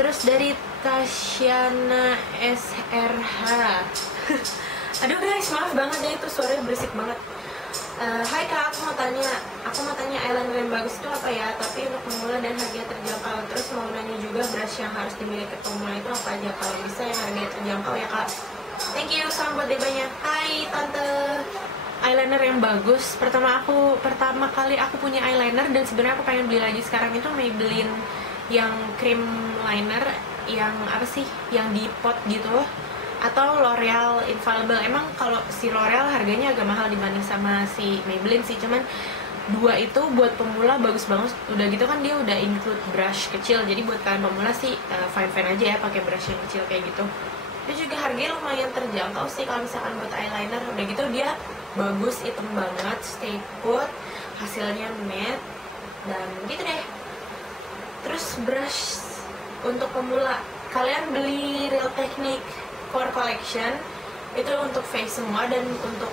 Terus dari Tasyana SRH. Aduh guys, maaf banget ya, itu suaranya berisik banget. Hai kak, aku mau tanya eyeliner yang bagus itu apa ya, tapi untuk pemula dan harga terjangkau. Terus mau nanya juga brush yang harus dimiliki pemula itu apa aja, kalau bisa yang harganya terjangkau ya kak. Thank you, salam buat debanya. Hai tante. Eyeliner yang bagus, pertama kali aku punya eyeliner, dan sebenarnya aku pengen beli lagi sekarang, itu Maybelline yang cream liner, yang apa sih, yang di pot gitu, atau L'Oreal Infallible. Emang kalau si L'Oreal harganya agak mahal dibanding sama si Maybelline sih, cuman dua itu buat pemula bagus banget. Udah gitu kan dia udah include brush kecil, jadi buat kalian pemula sih fine aja ya pakai brush yang kecil kayak gitu. Itu juga harganya lumayan terjangkau sih kalau misalkan buat eyeliner. Udah gitu dia bagus, hitam banget, stay put, hasilnya matte, dan gitu deh. Terus brush untuk pemula, kalian beli Real Technique Core Collection, itu untuk face semua, dan untuk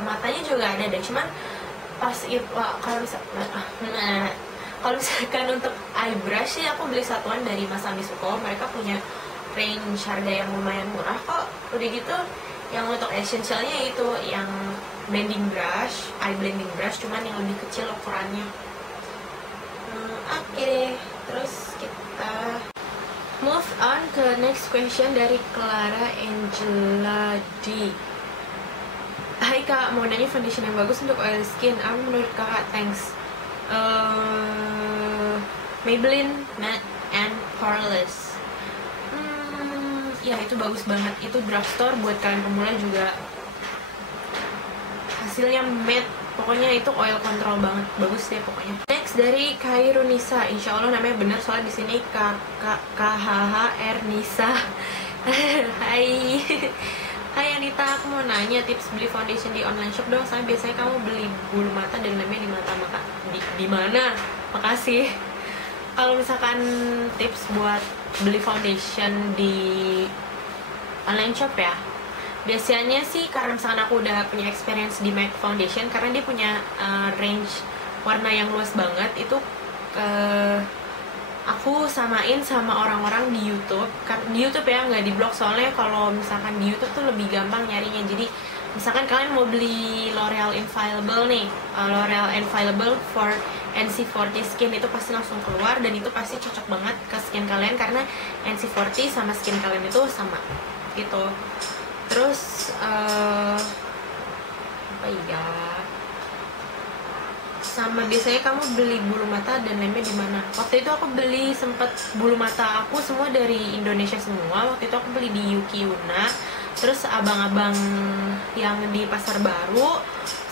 matanya juga ada deh. Cuman pas itu kalau misalkan untuk eye brush sih aku beli satuan dari Masami Suko. Mereka punya range harga yang lumayan murah kok. Udah gitu yang untuk essentialnya itu yang blending brush, eye blending brush, cuman yang lebih kecil ukurannya. Oke, terus kita move on ke next question dari Clara Angela D. Hai kak, mau nanya foundation yang bagus untuk oil skin apa menurut kakak? Thanks. Maybelline Matte and Poreless. Ya itu bagus banget, itu drugstore, buat kalian pemula juga hasilnya matte, pokoknya itu oil control banget, bagus deh pokoknya. Next dari Kairunisa, insya Allah namanya bener soalnya di sini KHHR Nisa. Hai. Hai Anita, aku mau nanya tips beli foundation di online shop dong. Saya biasanya kamu beli bulu mata dan lemnya di mata di mana? Makasih. Kalau misalkan tips buat beli foundation di online shop ya, biasanya sih karena misalkan aku udah punya experience di MAC Foundation, karena dia punya range warna yang luas banget. Itu aku samain sama orang-orang di YouTube. Di YouTube ya, nggak di blog, soalnya kalau misalkan di YouTube tuh lebih gampang nyarinya. Jadi misalkan kalian mau beli L'Oreal Infallible nih, L'Oreal Infallible for NC40 skin, itu pasti langsung keluar, dan itu pasti cocok banget ke skin kalian karena NC40 sama skin kalian itu sama gitu. Terus apa ya, sama biasanya kamu beli bulu mata dan lemnya di mana? Waktu itu aku beli sempet bulu mata aku semua dari Indonesia semua. Waktu itu aku beli di Yuki Yuna, terus abang-abang yang di Pasar Baru,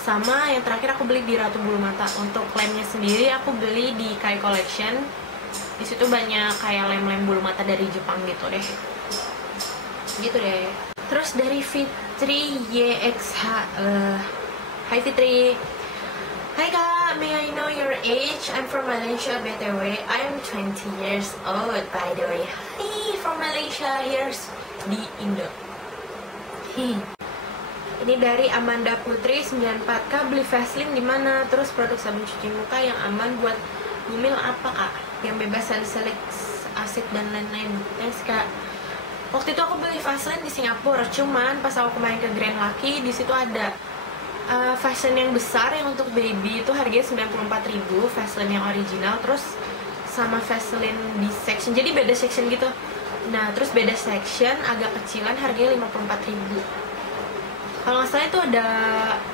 sama yang terakhir aku beli di Ratu Bulu Mata. Untuk lemnya sendiri aku beli di Kai Collection. Di situ banyak kayak lem-lem bulu mata dari Jepang gitu deh. Gitu deh. Terus dari Fitri YXH. Hai Fitri. Hi kak, may I know your age? I'm from Malaysia BTW. I'm 20 years old by the way. Hi, from Malaysia, here's di Indo. Ini dari Amanda Putri 94K, beli Vaseline di mana? Terus produk sabun cuci muka yang aman buat bumil apa kak? Yang bebas salicylic acid dan lain-lain. Thanks kak. Waktu itu aku beli Vaseline di Singapura, cuman pas aku kemarin ke Grand Lucky, di situ ada Vaseline yang besar yang untuk baby itu harganya 94.000, Vaseline yang original, terus sama Vaseline di section, jadi beda section gitu. Nah, terus beda section agak kecilan harganya 54.000. Kalau nggak salah itu ada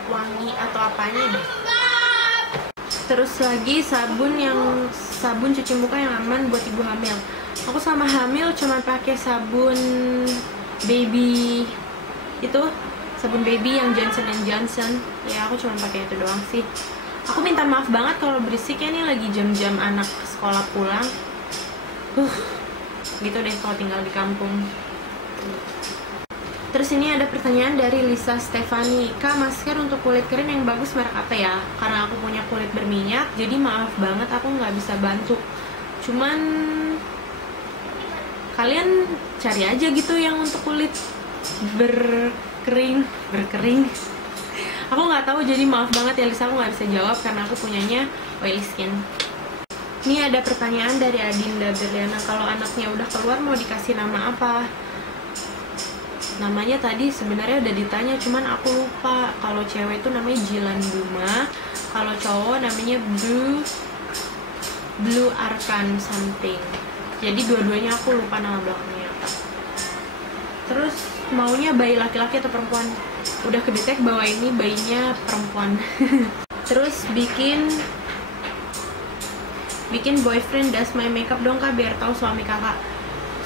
wangi atau apanya deh. Terus lagi sabun cuci muka yang aman buat ibu hamil. Aku sama hamil cuma pakai sabun baby itu, sabun baby yang Johnson & Johnson. Ya aku cuma pakai itu doang sih. Aku minta maaf banget kalau berisik ya, nih lagi jam-jam anak sekolah pulang. Gitu deh kalau tinggal di kampung. Terus ini ada pertanyaan dari Lisa Stefani. Kak, masker untuk kulit kering yang bagus merek apa ya? Karena aku punya kulit berminyak, jadi maaf banget aku nggak bisa bantu. Cuman kalian cari aja gitu yang untuk kulit berkering. Aku nggak tahu, jadi maaf banget ya Lisa, aku nggak bisa jawab karena aku punyanya oily skin. Ini ada pertanyaan dari Adinda Berliana, kalau anaknya udah keluar mau dikasih nama apa? Namanya tadi sebenarnya udah ditanya, cuman aku lupa. Kalau cewek itu namanya Jilan Buma, kalau cowok namanya Blue Arkan something. Jadi dua-duanya aku lupa nama belakangnya apa. Terus maunya bayi laki-laki atau perempuan? Udah kedetek bahwa ini bayinya perempuan. Terus bikin boyfriend does my makeup dong kak, biar tahu suami kakak.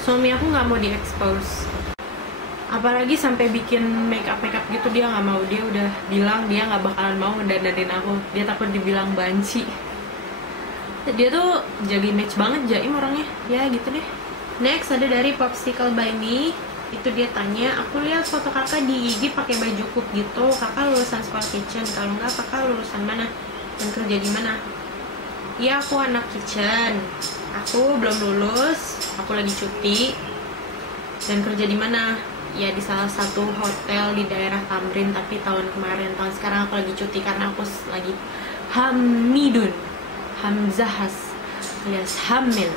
Suami aku nggak mau di-expose, apalagi sampai bikin makeup gitu, dia nggak mau. Dia udah bilang dia nggak bakalan mau dandanin aku, dia takut dibilang banci. Dia tuh jadi match banget, jaim orangnya, ya gitu deh. Next ada dari Popsicle by Me. Itu dia tanya, aku lihat foto kakak di IG pakai baju cook gitu, kakak lulusan sekolah kitchen? Kalau nggak kakak lulusan mana dan kerja di mana? Ya aku anak kitchen, aku belum lulus, aku lagi cuti. Dan kerja di mana? Ya di salah satu hotel di daerah Tamrin, tapi tahun sekarang aku lagi cuti karena aku lagi hamzahas alias hamil.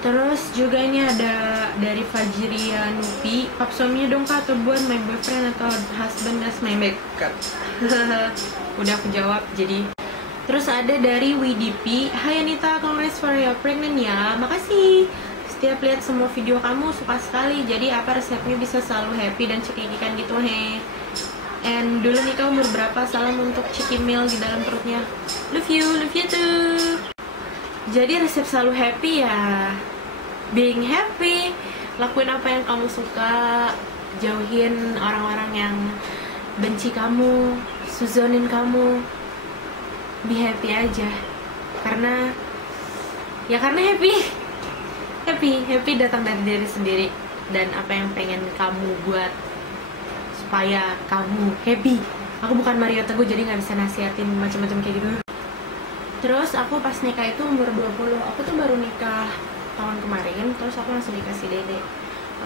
Terus juga ini ada dari Fajria Nupi, pap suaminya dong kak, atau buat my boyfriend atau husband as my makeup. Udah aku jawab jadi. Terus ada dari WDP, hai Anita, congrats for your pregnant ya, makasih. Setiap lihat semua video kamu suka sekali, jadi apa resepnya bisa selalu happy dan cekikikan gitu he. And dulu nikah umur berapa? Salam untuk Ciki Mil di dalam perutnya. Love you too. Jadi resep selalu happy ya being happy, lakuin apa yang kamu suka, jauhin orang-orang yang benci kamu, suzonin kamu, be happy aja. Karena happy datang dari diri sendiri, dan apa yang pengen kamu buat supaya kamu happy. Aku bukan Mario Teguh, jadi nggak bisa nasihatin macam-macam kayak gitu. Terus aku pas nikah itu umur 20, aku tuh baru nikah tahun kemarin, terus aku langsung dikasih dede.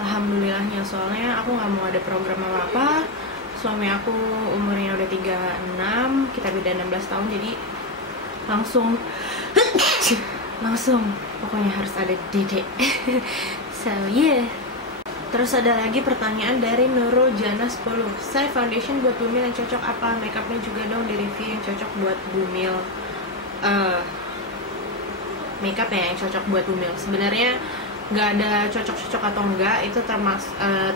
Alhamdulillahnya, soalnya aku nggak mau ada program apa-apa. Suami aku umurnya udah 36, kita beda 16 tahun, jadi langsung pokoknya harus ada dede. So yeah. Terus ada lagi pertanyaan dari Nuro Jana 10. Saya foundation buat bumil yang cocok apa? Makeupnya juga dong di review yang cocok buat bumil. Makeup ya yang cocok buat bumil. Sebenarnya nggak ada cocok-cocok atau enggak, itu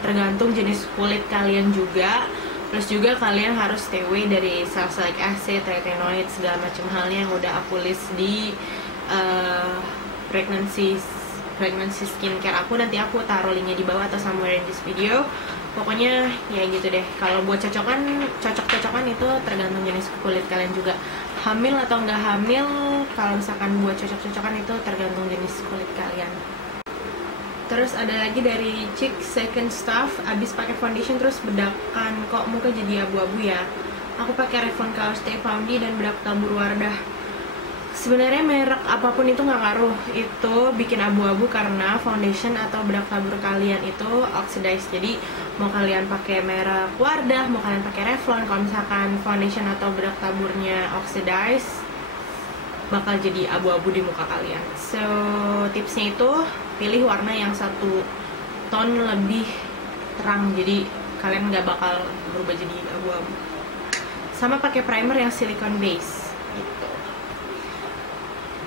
tergantung jenis kulit kalian juga. Plus juga kalian harus stay away dari salicylic acid, retinoid, segala macam halnya yang udah aku list di pregnancy skincare aku. Nanti aku taruh linknya di bawah atau somewhere in this video. Pokoknya ya gitu deh. Kalau buat cocok-cocokan itu tergantung jenis kulit kalian juga. Hamil atau nggak hamil, kalau misalkan buat cocok-cocokan itu tergantung jenis kulit kalian. Terus ada lagi dari Chick Second Stuff, abis pakai foundation terus bedakan kok muka jadi abu-abu ya. Aku pakai Revlon Color Stay Foundation dan bedak tabur Wardah. Sebenarnya merek apapun itu nggak ngaruh, itu bikin abu-abu karena foundation atau bedak tabur kalian itu oxidized. Jadi mau kalian pakai merek Wardah, mau kalian pakai Revlon, kalau misalkan foundation atau bedak taburnya oxidized, bakal jadi abu-abu di muka kalian. So tipsnya itu pilih warna yang satu tone lebih terang, jadi kalian nggak bakal berubah jadi abu-abu. Sama pakai primer yang silicone base gitu.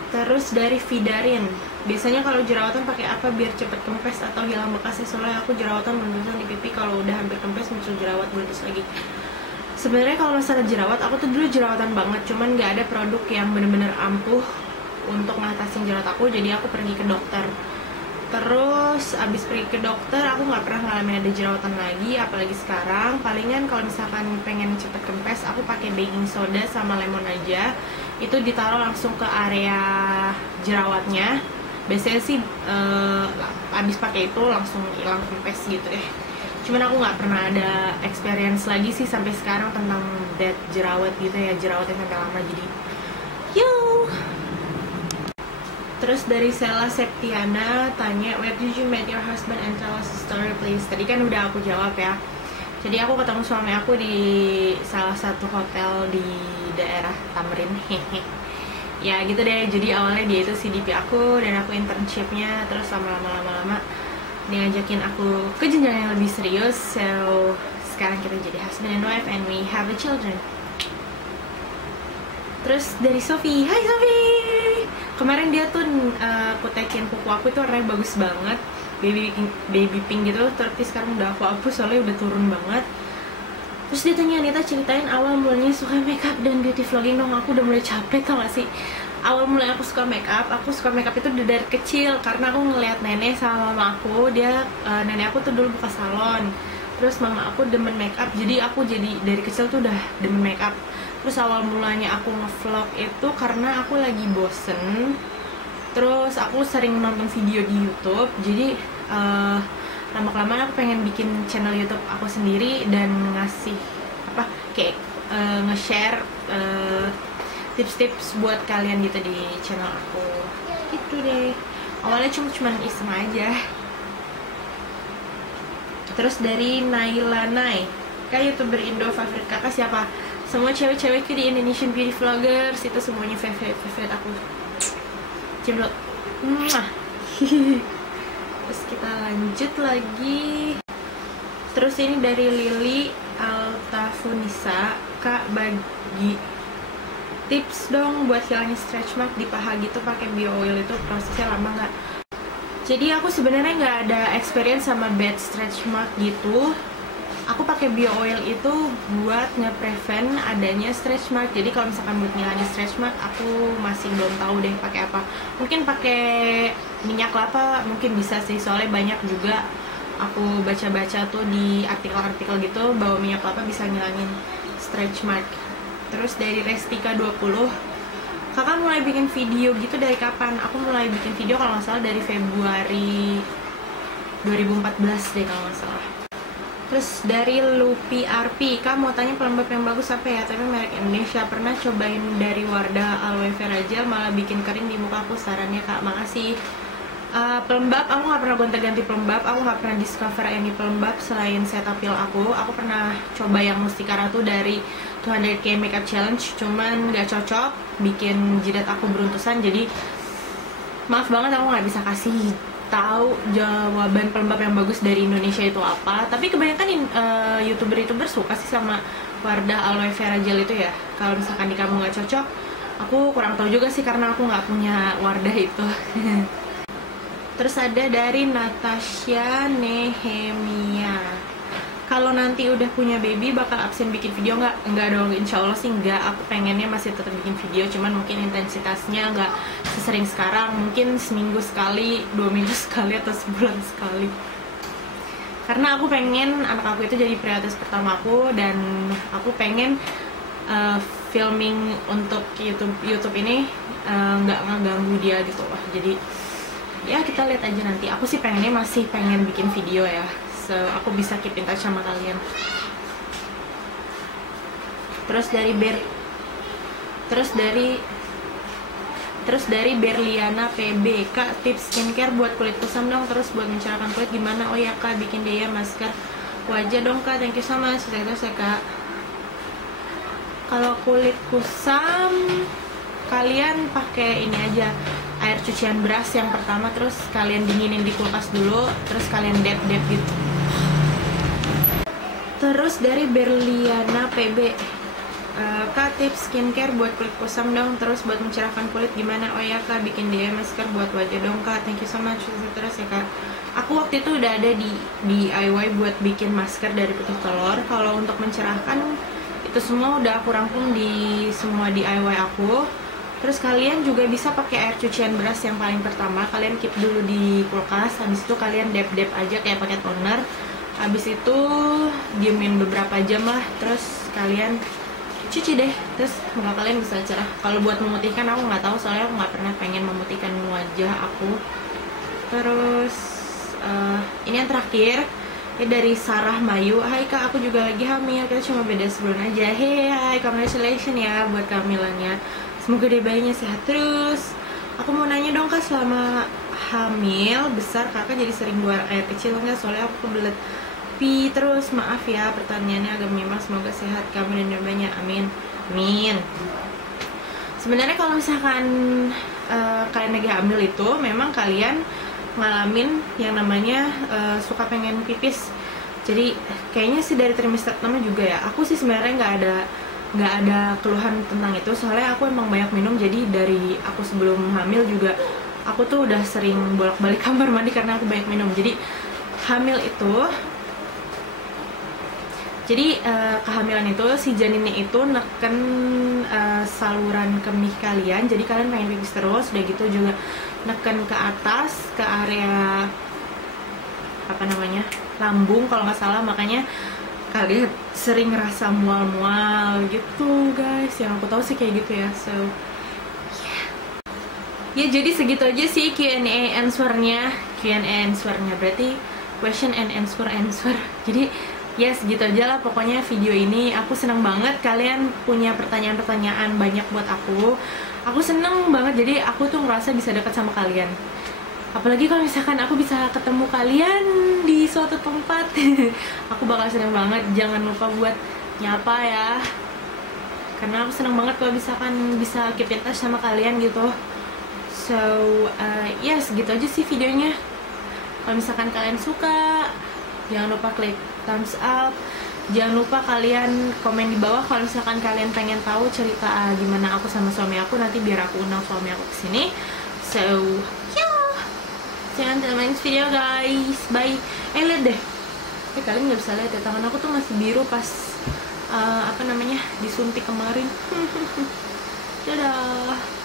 Terus dari Vidarin, biasanya kalau jerawatan pakai apa biar cepet kempes atau hilang bekasnya? Soalnya aku jerawatan beruntusan di pipi, kalau udah hampir kempes muncul jerawat beruntus lagi. Sebenarnya kalau masalah jerawat, aku tuh dulu jerawatan banget, cuman nggak ada produk yang bener-bener ampuh untuk ngatasin jerawat aku, jadi aku pergi ke dokter. Terus abis pergi ke dokter, aku nggak pernah ngalamin ada jerawatan lagi, apalagi sekarang. Palingan kalau misalkan pengen cepet kempes, aku pakai baking soda sama lemon aja. Itu ditaruh langsung ke area jerawatnya. Biasanya sih abis pakai itu langsung hilang kempes gitu deh. Cuman aku nggak pernah ada experience lagi sih sampai sekarang tentang dead jerawat gitu ya, jerawatnya sampai lama jadi. Terus dari Sela Septiana tanya, where did you meet your husband and tell us the story please? Tadi kan udah aku jawab ya. Jadi aku ketemu suami aku di salah satu hotel di daerah Tamrin. Ya gitu deh, jadi awalnya dia itu CDP aku dan aku internshipnya, terus lama-lama dia ngajakin aku ke jenjang yang lebih serius. So sekarang kita jadi husband and wife and we have a children. Terus dari Sophie, hai Sophie. Kemarin dia tuh kutekin kuku aku itu warnanya bagus banget, baby pink gitu, tapi sekarang udah aku hapus soalnya udah turun banget. Terus dia tanya, Anita ceritain awal mulanya suka makeup dan beauty vlogging dong. Aku udah mulai capek tau gak sih. Awal mulai aku suka makeup itu udah dari kecil karena aku ngeliat nenek sama mama aku. Nenek aku tuh dulu buka salon, terus mama aku demen makeup, jadi aku jadi dari kecil tuh udah demen makeup. Terus awal mulanya aku ngevlog itu karena aku lagi bosen. Terus aku sering nonton video di YouTube, jadi lama-kelamaan aku pengen bikin channel YouTube aku sendiri dan ngasih nge-share tips-tips buat kalian gitu di channel aku. Gitu deh. Awalnya cuma iseng aja. Terus dari Naila Nai, Kak YouTuber Indo favorit kakak siapa? Semua cewek-cewekku di Indonesian Beauty Vloggers itu semuanya favorite aku. Cemlot. Terus kita lanjut lagi. Terus ini dari Lili Altafunisa, Kak bagi tips dong buat hilangin stretch mark di paha gitu pakai bio oil, itu prosesnya lama nggak? Jadi aku sebenarnya nggak ada experience sama bad stretch mark gitu. Aku pakai bio oil itu buat nge-prevent adanya stretch mark. Jadi kalau misalkan buat ngilangin stretch mark, aku masih belum tahu deh pakai apa. Mungkin pakai minyak kelapa mungkin bisa sih, soalnya banyak juga aku baca-baca tuh di artikel-artikel gitu bahwa minyak kelapa bisa ngilangin stretch mark. Terus dari Restika 20, kakak mulai bikin video gitu dari kapan? Aku mulai bikin video kalau nggak salah dari Februari 2014 deh kalau nggak salah. Terus dari Lupi RP, Kak mau tanya pelembab yang bagus apa ya? Tapi merek Indonesia. Pernah cobain dari Wardah aloe vera gel, malah bikin kering di muka aku. Sarannya Kak, makasih. Pelembab, aku nggak pernah gonta-ganti pelembab. Aku nggak pernah discover any pelembab selain Cetaphil aku. Aku pernah coba yang Mustikara tuh dari 200k Makeup Challenge, cuman nggak cocok, bikin jidat aku beruntusan. Jadi maaf banget aku nggak bisa kasih tahu jawaban pelembab yang bagus dari Indonesia itu apa. Tapi kebanyakan youtuber suka sih sama Wardah aloe vera gel itu ya. Kalau misalkan di kamu nggak cocok, aku kurang tahu juga sih karena aku nggak punya Wardah itu. Terus ada dari Natasha Nehemia, kalau nanti udah punya baby bakal absen bikin video nggak? Nggak dong, insya Allah sih nggak. Aku pengennya masih tetap bikin video, cuman mungkin intensitasnya nggak sesering sekarang. Mungkin seminggu sekali, 2 minggu sekali, atau sebulan sekali. Karena aku pengen anak aku itu jadi prioritas pertama aku, dan aku pengen filming untuk YouTube ini nggak ngeganggu dia gitu loh. Jadi ya kita lihat aja nanti. Aku sih pengennya masih pengen bikin video ya, so aku bisa keep in touch sama kalian. Terus dari Berliana PB, Kak tips skincare buat kulit kusam dong, terus buat mencerahkan kulit gimana? Oh ya Kak, bikin dia masker wajah dong Kak, thank you so much. Terus ya Kak, kalau kulit kusam kalian pakai ini aja, air cucian beras yang pertama, terus kalian dinginin di kulkas dulu, terus kalian dab gitu. Terus dari Berliana PB, Kak tips skincare buat kulit kusam dong, terus buat mencerahkan kulit gimana? Oh ya Kak, bikin dia masker buat wajah dong Kak, thank you so much. Terus ya Kak, aku waktu itu udah ada di DIY buat bikin masker dari putih telur. Kalau untuk mencerahkan itu semua udah aku rangkum di semua DIY aku. Terus kalian juga bisa pakai air cucian beras yang paling pertama, kalian keep dulu di kulkas, habis itu kalian dab aja kayak pakai toner. Habis itu diemin beberapa jam lah, terus kalian cuci deh, terus muka kalian bisa cerah. Kalau buat memutihkan aku nggak tahu, soalnya aku nggak pernah pengen memutihkan wajah aku. Terus ini yang terakhir ya dari Sarah Mayu, hai Kak aku juga lagi hamil, kita cuma beda sebulan aja. Hai, congratulations ya buat kehamilannya, semoga deh bayinya sehat terus. Aku mau nanya dong Kak, selama hamil besar kakak jadi sering buang air kecil nggak? Soalnya aku kebelet pi terus. Maaf ya pertanyaannya agak menyimpang, semoga sehat kamu dan banyak, amin. Sebenarnya kalau misalkan kalian lagi hamil itu, memang kalian ngalamin yang namanya suka pengen pipis. Jadi kayaknya sih dari trimester pertama juga ya. Aku sih sebenarnya nggak ada keluhan tentang itu, soalnya aku emang banyak minum. Jadi dari aku sebelum hamil juga aku tuh udah sering bolak-balik kamar mandi karena aku banyak minum. Jadi hamil itu, jadi kehamilan itu si janinnya itu neken saluran kemih kalian, jadi kalian pengen pipis terus. Udah gitu juga neken ke atas, ke area apa namanya, lambung kalau nggak salah. Makanya kalian sering ngerasa mual-mual gitu guys. Yang aku tahu sih kayak gitu ya. So ya, jadi segitu aja sih Q&A answer-nya. Q&A answer-nya berarti question and answer. Jadi ya segitu aja lah pokoknya video ini. Aku seneng banget kalian punya pertanyaan-pertanyaan banyak buat aku. Aku seneng banget, jadi aku tuh ngerasa bisa dekat sama kalian. Apalagi kalau misalkan aku bisa ketemu kalian di suatu tempat. Aku bakal seneng banget. Jangan lupa buat nyapa ya, karena aku seneng banget kalau misalkan bisa keep in touch sama kalian gitu. So ya segitu aja sih videonya. Kalau misalkan kalian suka, jangan lupa klik thumbs up. Jangan lupa kalian komen di bawah kalau misalkan kalian pengen tahu cerita gimana aku sama suami aku. Nanti biar aku undang suami aku kesini. So yeah, see you on the next video guys. Bye. Lihat deh, kalian nggak bisa lihat ya, tangan aku tuh masih biru pas apa namanya disuntik kemarin. Dadah.